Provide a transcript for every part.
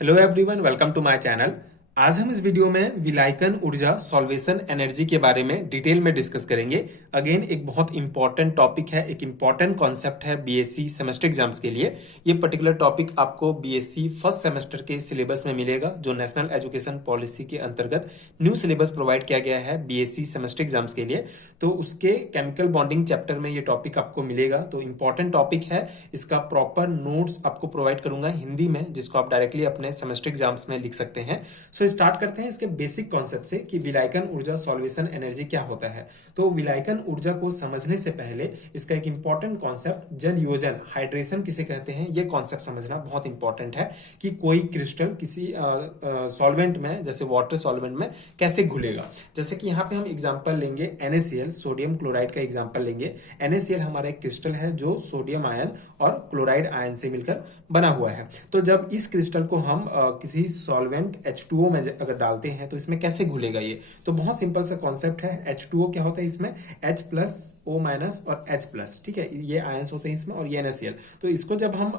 Hello everyone, welcome to my channel. आज हम इस वीडियो में विलायकन ऊर्जा सॉल्वेशन एनर्जी के बारे में डिटेल में डिस्कस करेंगे। अगेन एक बहुत इंपॉर्टेंट टॉपिक है, एक इंपॉर्टेंट कॉन्सेप्ट है बीएससी सेमेस्टर एग्जाम्स के लिए। ये पर्टिकुलर टॉपिक आपको बीएससी फर्स्ट सेमेस्टर के सिलेबस में मिलेगा, जो नेशनल एजुकेशन पॉलिसी के अंतर्गत न्यू सिलेबस प्रोवाइड किया गया है बीएससी सेमेस्टर एग्जाम्स के लिए। तो उसके केमिकल बॉन्डिंग चैप्टर में ये टॉपिक आपको मिलेगा। तो इंपॉर्टेंट टॉपिक है, इसका प्रॉपर नोट्स आपको प्रोवाइड करूंगा हिंदी में, जिसको आप डायरेक्टली अपने सेमेस्टर एग्जाम्स में लिख सकते हैं। सो स्टार्ट करते हैं इसके बेसिक कॉन्सेप्ट से कि विलायकन ऊर्जा सॉल्वेशन एनर्जी क्या होता है। तो विलायकन ऊर्जा को समझने से पहले इसका एक इंपॉर्टेंट कॉन्सेप्ट जल योजन, हाइड्रेशन किसे कहते हैं, ये कॉन्सेप्ट समझना बहुत इंपॉर्टेंट है कि कोई क्रिस्टल किसी सॉल्वेंट में, जैसे वाटर सॉल्वेंट में कैसे घुलेगा। जैसे कि यहाँ पे हम एग्जांपल लेंगे NaCl, सोडियम क्लोराइड का एग्जांपल लेंगे। NaCl हमारा एक क्रिस्टल है जो सोडियम आयन और क्लोराइड आयन से मिलकर बना हुआ है। तो जब इस क्रिस्टल को हम किसी सॉल्वेंट H2O में अगर डालते हैं तो इसमें कैसे घुलेगा ये। तो बहुत सिंपल सा कॉन्सेप्ट है। H2O क्या होता है, इसमें H प्लस O माइनस और H प्लस, ठीक है, ये आयंस होते हैं इसमें, और ये NaCl। तो इसको जब हम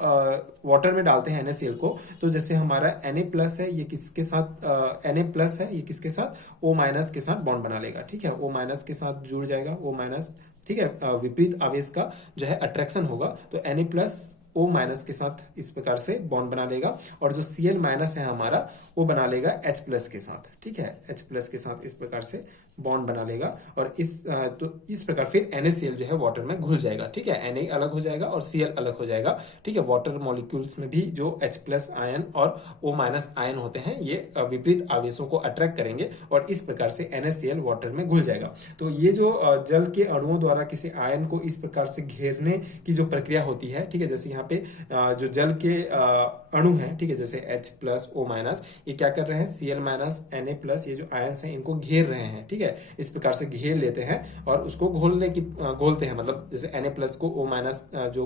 वाटर में डालते हैं NaCl को, तो जैसे हमारा Na प्लस है, ये किसके साथ Na प्लस है, ये किसके साथ O माइनस के साथ बॉन्ड बना लेगा, ठीक है, O माइनस के साथ जुड़ जाएगा O माइनस, ठीक है, विपरीत आवेश का जो है अट्रैक्शन होगा। तो Na प्लस O माइनस के साथ इस प्रकार से बॉन्ड बना लेगा, और जो Cl माइनस है हमारा, वो बना लेगा H प्लस के साथ, ठीक है, H प्लस के साथ इस प्रकार से बॉन्ड बना लेगा। और तो इस प्रकार फिर NaCl जो है वाटर में घुल जाएगा, ठीक है, Na अलग हो जाएगा और Cl अलग हो जाएगा, ठीक है। वाटर मॉलिक्यूल्स में भी जो H प्लस आयन और O माइनस आयन होते हैं, ये विपरीत आवेशों को अट्रैक्ट करेंगे और इस प्रकार से NaCl वाटर में घुल जाएगा। तो ये जो जल के अणुओं द्वारा किसी आयन को इस प्रकार से घेरने की जो प्रक्रिया होती है, ठीक है, जैसे यहाँ पे जो जल के अणु हैं, ठीक है, जैसे H प्लस O माइनस, ये क्या कर रहे हैं, Cl माइनस Na प्लस, ये जो आयंस हैं इनको घेर रहे हैं, ठीक है, इस प्रकार से घेर लेते हैं और उसको घोलते हैं। मतलब जैसे Na प्लस को O माइनस जो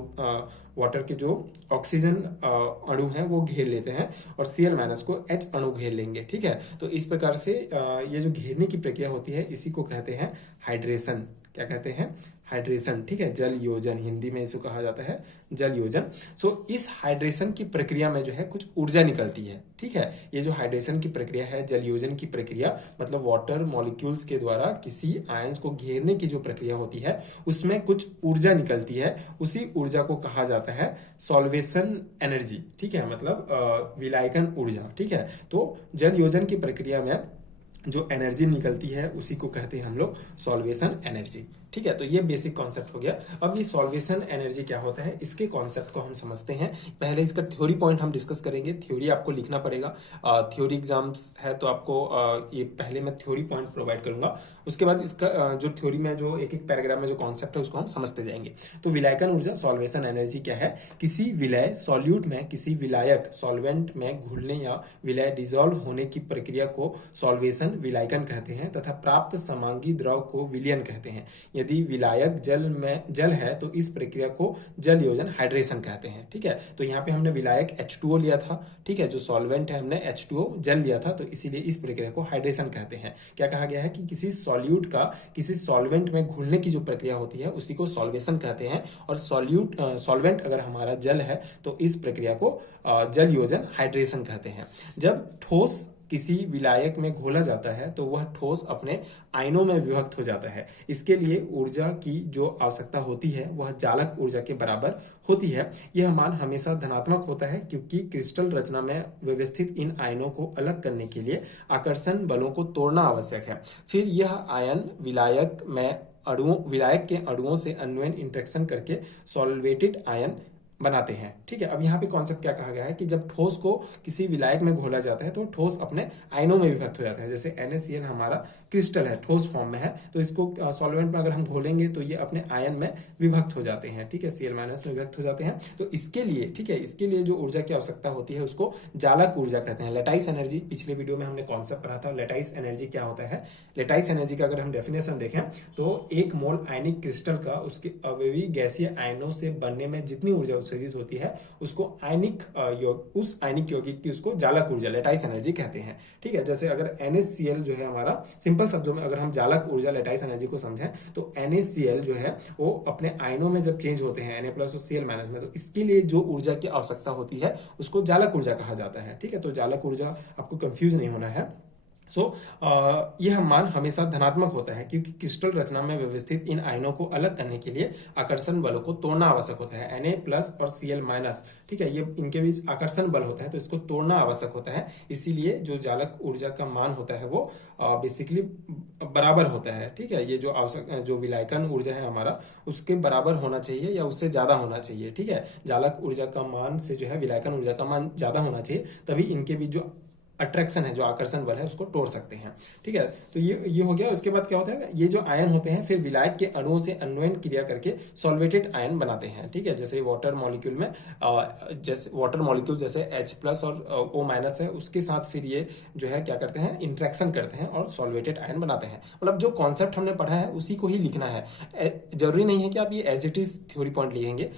वाटर के जो ऑक्सीजन अणु हैं वो घेर लेते हैं, और Cl माइनस को H अणु घेर लेंगे, ठीक है। तो इस प्रकार से ये जो घेरने की प्रक्रिया होती है, इसी को कहते हैं हाइड्रेशन। क्या कहते हैं, हाइड्रेशन, ठीक है, जल योजन, हिंदी में इसको कहा जाता है जल योजन। सो इस हाइड्रेशन की प्रक्रिया में जो है कुछ ऊर्जा निकलती है, ठीक है। ये जो हाइड्रेशन की प्रक्रिया है, जल योजन की प्रक्रिया, मतलब वाटर मॉलिक्यूल्स के द्वारा किसी आयंस को घेरने की जो प्रक्रिया होती है, उसमें कुछ ऊर्जा निकलती है। उसी ऊर्जा को कहा जाता है सॉल्वेशन एनर्जी, ठीक है, मतलब विलायकन ऊर्जा, ठीक है। तो जल योजन की प्रक्रिया में जो एनर्जी निकलती है उसी को कहते हैं हम लोग सॉल्वेशन एनर्जी, ठीक है। तो ये बेसिक कॉन्सेप्ट हो गया। अब ये सॉल्वेशन एनर्जी क्या होता है, इसके कॉन्सेप्ट को हम समझते हैं। पहले इसका थ्योरी पॉइंट हम डिस्कस करेंगे। थ्योरी आपको लिखना पड़ेगा, थ्योरी एग्जाम्स है तो आपको ये पहले मैं थ्योरी पॉइंट प्रोवाइड करूंगा, उसके बाद इसका जो थ्योरी में जो एक एक पैराग्राफ में जो कॉन्सेप्ट है उसको हम समझते जाएंगे। तो विलायकन ऊर्जा सॉल्वेशन एनर्जी क्या है, किसी विलय सॉल्यूट में किसी विलायक सॉल्वेंट में घुलने या विलय डिसॉल्व होने की प्रक्रिया को सॉल्वेशन विलायकन कहते हैं, तथा प्राप्त समांगी द्रव को विलयन कहते हैं। यदि विलायक जल है तो इस प्रक्रिया को जल योजन, हाइड्रेशन कहते हैं, ठीक है। तो यहाँ पे हमने विलायक H2O लिया था, ठीक है, जो सॉल्वेंट है हमने H2O जल लिया था, तो इसीलिए इस प्रक्रिया को हाइड्रेशन कहते हैं। क्या कहा गया है कि किसी सॉल्यूट का किसी सॉल्वेंट में घुलने की जो प्रक्रिया होती है उसी को सॉल्वेशन कहते हैं, और सॉल्वेंट अगर हमारा जल है तो इस प्रक्रिया को जल योजन, हाइड्रेशन कहते हैं। जब ठोस किसी विलायक में घोला जाता है तो वह ठोस अपने आयनों में विभक्त हो जाता है। इसके लिए ऊर्जा की जो आवश्यकता होती है वह चालक ऊर्जा के बराबर होती है। यह मान हमेशा धनात्मक होता है, क्योंकि क्रिस्टल रचना में व्यवस्थित इन आयनों को अलग करने के लिए आकर्षण बलों को तोड़ना आवश्यक है। फिर यह आयन विलायक के अणुओं से अन्योन्य इंटरेक्शन करके सॉल्वेटेड आयन बनाते हैं, ठीक है। अब यहाँ पे कॉन्सेप्ट क्या कहा गया है कि जब ठोस को किसी विलायक में घोला जाता है तो ठोस अपने आयनों में विभक्त हो जाता है। जैसे NaCl हमारा क्रिस्टल है, ठोस फॉर्म में है, तो इसको सॉल्वेंट में अगर हम घोलेंगे तो ये अपने आयन में विभक्त हो जाते हैं, ठीक है, Cl माइनस में विभक्त हो जाते हैं। तो इसके लिए, ठीक है, इसके लिए जो ऊर्जा की आवश्यकता होती है उसको जालक ऊर्जा कहते हैं, लेटाइस एनर्जी। पिछले वीडियो में हमने कॉन्सेप्ट पढ़ा था लेटाइस एनर्जी क्या होता है। लेटाइस एनर्जी का अगर हम डेफिनेशन देखें तो एक मोल आयनिक क्रिस्टल का उसके अवयवी गैसीय आयनों से बनने में जितनी ऊर्जा उत्सर्जित होती है उसको आयनिक उस आयनिक यौगिक की उसको जालक ऊर्जा लेटाइस एनर्जी कहते हैं। ठीक है, जैसे अगर NaCl जो है हमारा, सिंपल शब्दों में अगर हम जालक ऊर्जा लेटाइस एनर्जी को समझें तो NaCl जो है वो अपने आयनों में जब चेंज होते हैं Na+ और Cl- में, तो इसके लिए जो ऊर्जा की आवश्यकता होती है उसको जालक ऊर्जा कहा जाता है। ठीक है, तो जालक ऊर्जा आपको कंफ्यूज नहीं होना है। यह मान हमेशा धनात्मक होता है क्योंकि क्रिस्टल रचना में व्यवस्थित इन आयनों को अलग करने के लिए आकर्षण बलों को तोड़ना आवश्यक होता है। Na+ और Cl-, ठीक है, ये इनके बीच आकर्षण बल होता है तो इसको तोड़ना आवश्यक होता है। इसीलिए जो जालक ऊर्जा का मान होता है वो बेसिकली बराबर होता है। ठीक है, ये जो जो विलायकन ऊर्जा है हमारा उसके बराबर होना चाहिए या उससे ज्यादा होना चाहिए। ठीक है, जालक ऊर्जा का मान से जो है विलायकन ऊर्जा का मान ज्यादा होना चाहिए, तभी इनके बीच जो अट्रैक्शन है, जो आकर्षण बल है, उसको तोड़ सकते हैं। ठीक है, तो ये हो गया। उसके बाद क्या होता है, ये जो आयन होते हैं फिर विलायक के अणुओं से अन्वयन क्रिया करके सॉल्वेटेड आयन बनाते हैं। ठीक है, जैसे वाटर मॉलिक्यूल में जैसे वाटर मॉलिक्यूल जैसे H+ और O- है, उसके साथ फिर ये जो है क्या करते हैं, इंट्रैक्शन करते हैं और सॉल्वेटेड आयन बनाते हैं। मतलब जो कॉन्सेप्ट हमने पढ़ा है उसी को ही लिखना है। जरूरी नहीं है कि आप ये as it is theory point लिखेंगे,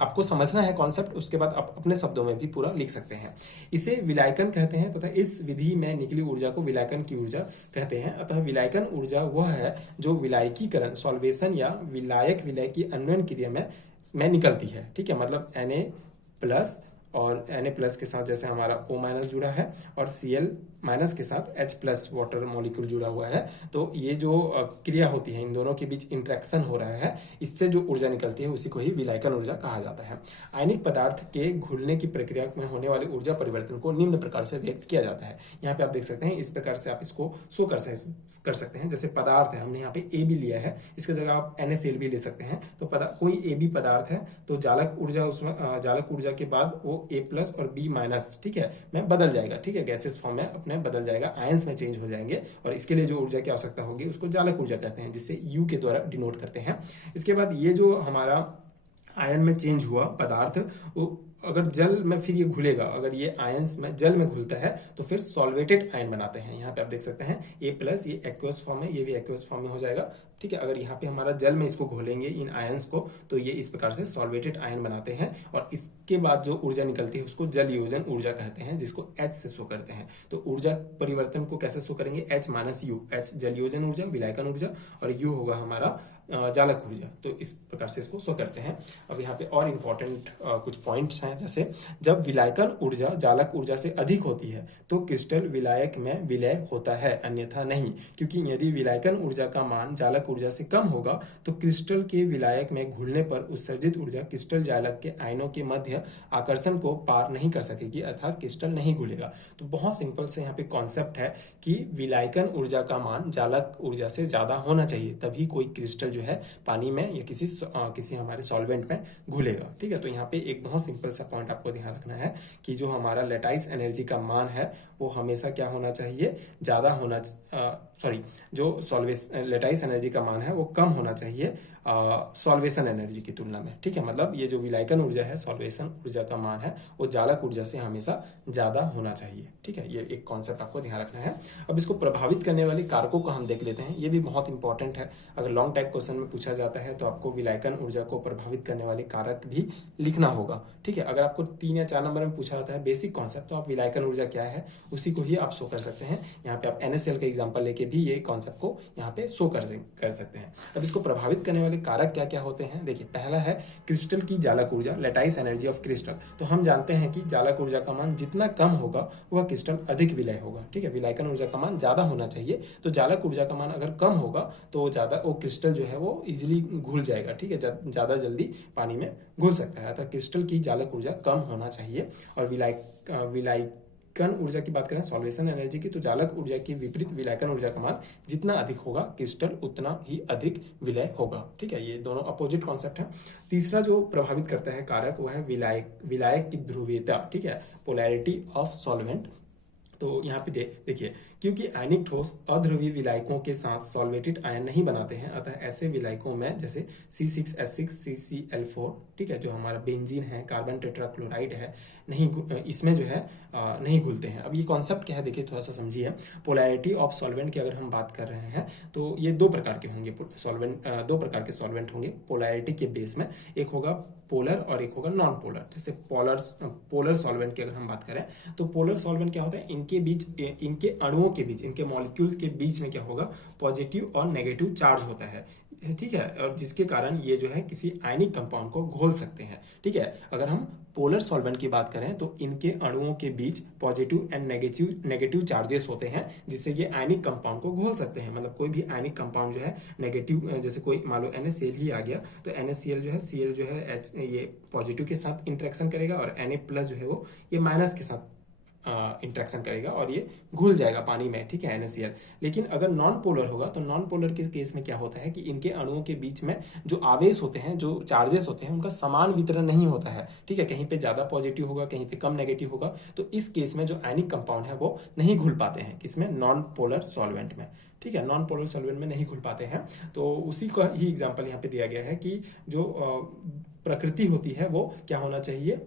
आपको समझना है कॉन्सेप्ट, उसके बाद आप अपने शब्दों में भी पूरा लिख सकते हैं। इसे विलायकन कहते हैं तथा इस विधि में निकली ऊर्जा को विलायकन की ऊर्जा कहते हैं। अतः विलायकन ऊर्जा वह है जो विलायकीकरण, सॉल्वेशन या विलायक विलय की अन्वयन क्रिया में निकलती है। ठीक है, मतलब Na+ और Na+ के साथ जैसे हमारा O- जुड़ा है और Cl- के साथ H+ वाटर मॉलिक्यूल जुड़ा हुआ है, तो ये जो क्रिया होती है, इन दोनों के बीच इंट्रैक्शन हो रहा है, इससे जो ऊर्जा निकलती है उसी को ही विलायकन ऊर्जा कहा जाता है। आयनिक पदार्थ के घुलने की प्रक्रिया में होने वाले ऊर्जा परिवर्तन को निम्न प्रकार से व्यक्त किया जाता है। यहाँ पे आप देख सकते हैं, इस प्रकार से आप इसको शो कर सकते हैं। जैसे पदार्थ है, हमने यहाँ पे A भी लिया है, इसकी जगह आप NaCl भी ले सकते हैं। तो कोई AB पदार्थ है तो जालक ऊर्जा उसमें जालक ऊर्जा के बाद वो A+ और B-, ठीक है, में बदल जाएगा। ठीक है, गैसेस फॉर्म में अपने बदल जाएगा, आयंस में चेंज हो जाएंगे और इसके लिए जो ऊर्जा की आवश्यकता होगी उसको जालक ऊर्जा कहते हैं, जिससे U के द्वारा डिनोट करते हैं। इसके बाद ये जो हमारा आयन में चेंज हुआ पदार्थ, वो अगर जल में फिर ये घुलेगा, अगर ये आयंस में जल में घुलता है तो फिर सॉल्वेटेड आयन बनाते हैं। यहाँ पे आप देख सकते हैं A+, ये एक्वस फॉर्म है, ये भी एक्वस फॉर्म में हो जाएगा। ठीक है, अगर यहाँ पे हमारा जल में इसको घोलेंगे इन आयंस को, तो ये इस प्रकार से सॉल्वेटेड आयन बनाते हैं और इसके बाद जो ऊर्जा निकलती है उसको जल योजन ऊर्जा कहते हैं, जिसको H से शो करते हैं। तो ऊर्जा परिवर्तन को कैसे शो करेंगे, H- U, H जल योजन ऊर्जा, विलायकन ऊर्जा, और U होगा हमारा जालक ऊर्जा। तो इस प्रकार से इसको शो करते हैं। अब यहाँ पे और इम्पोर्टेंट कुछ पॉइंट्स हैं, जैसे जब विलायकन ऊर्जा जालक ऊर्जा से अधिक होती है तो क्रिस्टल विलायक में विलय होता है, अन्यथा नहीं। क्योंकि यदि विलायकन ऊर्जा का मान जालक ऊर्जा से कम होगा तो क्रिस्टल के विलायक में घुलने पर उत्सर्जित ऊर्जा क्रिस्टल जालक के आयनों के मध्य आकर्षण को पार नहीं कर सकेगी, अर्थात क्रिस्टल नहीं घुलेगा। तो बहुत सिंपल से यहाँ पे कॉन्सेप्ट है कि विलायकन ऊर्जा का मान जालक ऊर्जा से ज्यादा होना चाहिए, तभी कोई क्रिस्टल जो है पानी में या किसी हमारे सॉल्वेंट में घुलेगा। ठीक है, तो यहाँ पे एक बहुत सिंपल सा पॉइंट आपको ध्यान रखना है कि जो हमारा लेटाइस एनर्जी का मान है वो हमेशा क्या होना चाहिए, ज्यादा होना, जो लेटाइस एनर्जी का मान है वो कम होना चाहिए सॉल्वेशन एनर्जी की तुलना में। ठीक है, मतलब ये जो विलायकन ऊर्जा है, सॉल्वेशन ऊर्जा का मान है, वो जालक ऊर्जा से हमेशा ज्यादा होना चाहिए। ठीक है, ये एक कॉन्सेप्ट आपको ध्यान रखना है। अब इसको प्रभावित करने वाले कारकों को हम देख लेते हैं, ये भी बहुत इंपॉर्टेंट है। अगर लॉन्ग टाइप क्वेश्चन में पूछा जाता है तो आपको विलायकन ऊर्जा को प्रभावित करने वाले कारक भी लिखना होगा। ठीक है, अगर आपको 3 या 4 नंबर में पूछा जाता है बेसिक कॉन्सेप्ट, तो आप विलायकन ऊर्जा क्या है उसी को ही आप शो कर सकते हैं। यहाँ पे आप NaCl का एग्जाम्पल लेके भी ये कॉन्सेप्ट को यहाँ पे शो कर सकते हैं। अब इसको प्रभावित करने वाले कारक क्या क्या होते हैं, देखिए, पहला है क्रिस्टल की जालक ऊर्जा, लेटाइस एनर्जी ऑफ क्रिस्टल। तो हम जानते हैं कि जालक ऊर्जा का मान जितना कम होगा वह क्रिस्टल अधिक विलय होगा। ठीक है, विलायकन ऊर्जा का मान ज्यादा होना चाहिए, तो जालक ऊर्जा का मान अगर कम होगा तो वो क्रिस्टल जो है वो इजिली घुल जाएगा। ठीक है, ज्यादा जल्दी पानी में घुल सकता है, अतः क्रिस्टल की जालक ऊर्जा कम होना चाहिए। और विलायकन ऊर्जा की बात करें, सॉल्वेशन एनर्जी की, तो जालक ऊर्जा की विपरीत विलायकन ऊर्जा का मान जितना अधिक होगा क्रिस्टल उतना ही अधिक विलय होगा। ठीक है, ये दोनों अपोजिट कॉन्सेप्ट है। तीसरा जो प्रभावित करता है कारक वो है विलायक की ध्रुवीयता। ठीक है, पोलैरिटी ऑफ सॉल्वेंट। तो यहाँ पे देखिए, क्योंकि आयनिक ठोस अध्रुवीय विलायकों के साथ सॉल्वेटेड आयन नहीं बनाते हैं, अतः ऐसे विलायकों में जैसे C6H6 CCl4, ठीक है, जो हमारा बेंजीन है, कार्बन टेट्राक्लोराइड है, नहीं इसमें जो है नहीं घुलते हैं। अब ये कॉन्सेप्ट क्या है देखिए, थोड़ा सा समझिए। पोलैरिटी ऑफ सॉल्वेंट की अगर हम बात कर रहे हैं तो ये दो प्रकार के होंगे सॉल्वेंट, दो प्रकार के सॉल्वेंट होंगे पोलैरिटी के बेस में। एक होगा पोलर और एक होगा नॉन पोलर। जैसे पोलर सॉल्वेंट की अगर हम बात करें तो पोलर सॉल्वेंट क्या होता है, इनके बीच, इनके अणुओं के बीच, इनके मॉलिक्यूल्स के बीच में क्या होगा, पॉजिटिव और नेगेटिव चार्ज होता है, ठीक है, और जिसके कारण ये जो है किसी आयनिक कंपाउंड को घोल सकते हैं, ठीक है। अगर हम पोलर सॉल्वेंट की बात करें तो इनके अणुओं के बीच पॉजिटिव एंड नेगेटिव चार्जेस होते हैं, जिससे ये आयनिक कंपाउंड को घोल सकते हैं। मतलब कोई भी आयनिक कंपाउंड जो है नेगेटिव, जैसे कोई मान लो NaCl ही आ गया, तो NaCl जो है, Cl जो है ये पॉजिटिव के साथ इंटरेक्शन करेगा और Na+ जो है वो ये माइनस के साथ इंट्रैक्शन करेगा और ये घुल जाएगा पानी में, ठीक है, NaCl। लेकिन अगर नॉन पोलर होगा तो नॉन पोलर के केस में क्या होता है कि इनके अणुओं के बीच में जो आवेश होते हैं, जो चार्जेस होते हैं, उनका समान वितरण नहीं होता है, ठीक है। कहीं पे ज्यादा पॉजिटिव होगा, कहीं पे कम नेगेटिव होगा, तो इस केस में जो आयनिक कंपाउंड है वो नहीं घुल पाते हैं, किसमें, नॉन पोलर सॉल्वेंट में, ठीक है, नॉन पोलर सॉल्वेंट में नहीं घुल पाते हैं। तो उसी का ही एग्जाम्पल यहाँ पे दिया गया है कि जो प्रकृति होती है वो क्या होना चाहिए,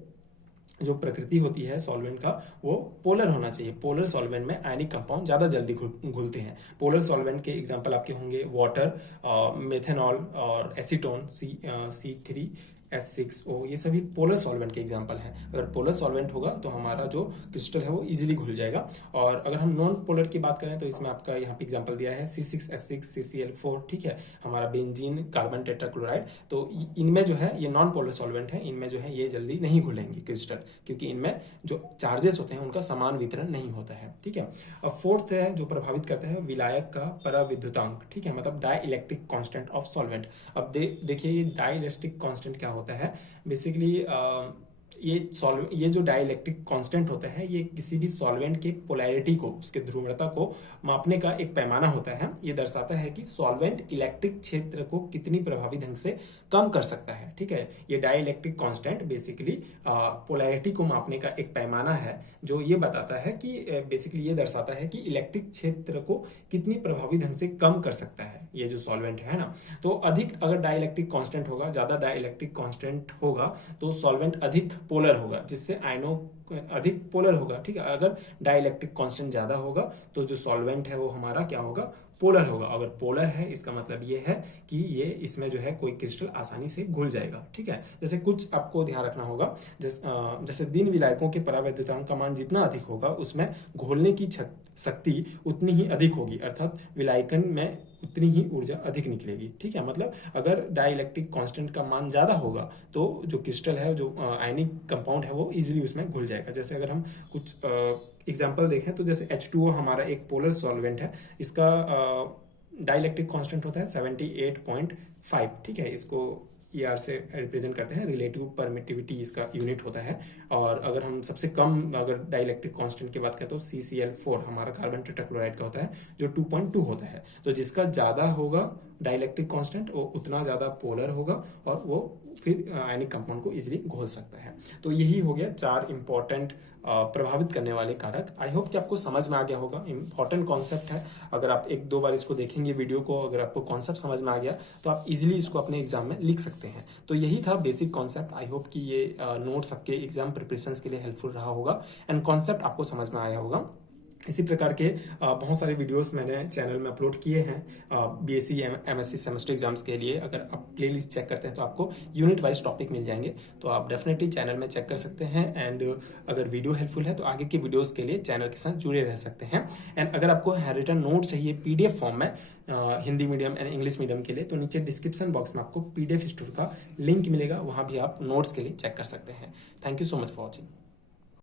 जो प्रकृति होती है सॉल्वेंट का वो पोलर होना चाहिए। पोलर सॉल्वेंट में आयनिक कंपाउंड ज़्यादा जल्दी घुलते हैं। पोलर सॉल्वेंट के एग्जांपल आपके होंगे वाटर, मेथेनॉल और एसीटोन C3H6O, ये सभी पोलर सॉल्वेंट के एग्जांपल हैं। अगर पोलर सॉल्वेंट होगा तो हमारा जो क्रिस्टल है वो इजीली घुल जाएगा। और अगर हम नॉन पोलर की बात करें तो इसमें आपका यहाँ पे एग्जांपल दिया है C6H6 CCl4, ठीक है, हमारा बेंजीन, कार्बन टेट्राक्लोराइड। तो इनमें जो है ये नॉन पोलर सॉल्वेंट है, इनमें जो है ये जल्दी नहीं घुलेंगे क्रिस्टल, क्योंकि इनमें जो चार्जेस होते हैं उनका समान वितरण नहीं होता है, ठीक है। अब फोर्थ है जो प्रभावित करता है विलायक का पराविद्युतांक, ठीक है, मतलब dielectric constant of solvent. अब देखिए ये डाई इलेक्ट्रिक कॉन्स्टेंट क्या होता है, बेसिकली ये जो डाइलेक्ट्रिक कांस्टेंट होता है ये किसी भी सॉल्वेंट के पोलैरिटी को, उसके ध्रुवणता को मापने का एक पैमाना होता है। ये दर्शाता है कि सॉल्वेंट इलेक्ट्रिक क्षेत्र को कितनी प्रभावी ढंग से कम कर सकता है, ठीक है। ये डाइलेक्ट्रिक कांस्टेंट बेसिकली पोलैरिटी को मापने का एक पैमाना है, जो ये बताता है कि बेसिकली ये दर्शाता है कि इलेक्ट्रिक क्षेत्र को कितनी प्रभावी ढंग से कम कर सकता है ये जो सॉल्वेंट है ना। तो अधिक अगर डाइलेक्ट्रिक कांस्टेंट होगा, ज्यादा डाइलेक्ट्रिक कांस्टेंट होगा तो सॉल्वेंट अधिक पोलर होगा, जिससे आयनों अधिक पोलर होगा, ठीक है। अगर डाइलेक्ट्रिक कांस्टेंट ज्यादा होगा तो जो सॉल्वेंट है वो हमारा क्या होगा, पोलर होगा। अगर पोलर है इसका मतलब ये है कि ये इसमें जो है कोई क्रिस्टल आसानी से घुल जाएगा, ठीक है। जैसे कुछ आपको ध्यान रखना होगा, जैसे दिन विलायकों के परावैद्युतांक का मान जितना अधिक होगा उसमें घोलने की शक्ति उतनी ही अधिक होगी, अर्थात विलायकन में उतनी ही ऊर्जा अधिक निकलेगी, ठीक है। मतलब अगर डाइलेक्ट्रिक कांस्टेंट का मान ज्यादा होगा तो जो क्रिस्टल है, जो आयनिक कंपाउंड है वो इजीली उसमें घुल जाएगा। जैसे अगर हम कुछ एग्जांपल देखें तो जैसे H2O हमारा एक पोलर सॉल्वेंट है, इसका डाइलेक्ट्रिक कांस्टेंट होता है 78.5, ठीक है। इसको ER से रिप्रेजेंट करते हैं, रिलेटिव परमिटिविटी इसका यूनिट होता है। और अगर हम सबसे कम अगर डाइलेक्ट्रिक कांस्टेंट की बात करें तो CCl4 हमारा कार्बन टेट्राक्लोराइड का होता है, जो 2.2 होता है। तो जिसका ज़्यादा होगा डाइलेक्ट्रिक कांस्टेंट वो उतना ज़्यादा पोलर होगा और वो फिर आयनिक कंपाउंड को इजीली घोल सकता है। तो यही हो गया 4 इंपॉर्टेंट प्रभावित करने वाले कारक। आई होप कि आपको समझ में आ गया होगा। इंपॉर्टेंट कॉन्सेप्ट है, अगर आप 1-2 बार इसको देखेंगे वीडियो को, अगर आपको कॉन्सेप्ट समझ में आ गया तो आप इजीली इसको अपने एग्जाम में लिख सकते हैं। तो यही था बेसिक कॉन्सेप्ट। आई होप कि ये नोट्स आपके एग्जाम प्रिपरेशन के लिए हेल्पफुल रहा होगा एंड कॉन्सेप्ट आपको समझ में आया होगा। इसी प्रकार के बहुत सारे वीडियोस मैंने चैनल में अपलोड किए हैं BSc MSc सेमेस्टर एग्जाम्स के लिए। अगर आप प्लेलिस्ट चेक करते हैं तो आपको यूनिट वाइज टॉपिक मिल जाएंगे, तो आप डेफिनेटली चैनल में चेक कर सकते हैं। एंड अगर वीडियो हेल्पफुल है तो आगे के वीडियोस के लिए चैनल के साथ जुड़े रह सकते हैं। एंड अगर आपको हैंडरिटन नोट चाहिए PDF फॉर्म में Hindi medium and English medium के लिए, तो नीचे डिस्क्रिप्शन बॉक्स में आपको PDF स्टोर का लिंक मिलेगा, वहाँ भी आप नोट्स के लिए चेक कर सकते हैं। Thank you so much for watching.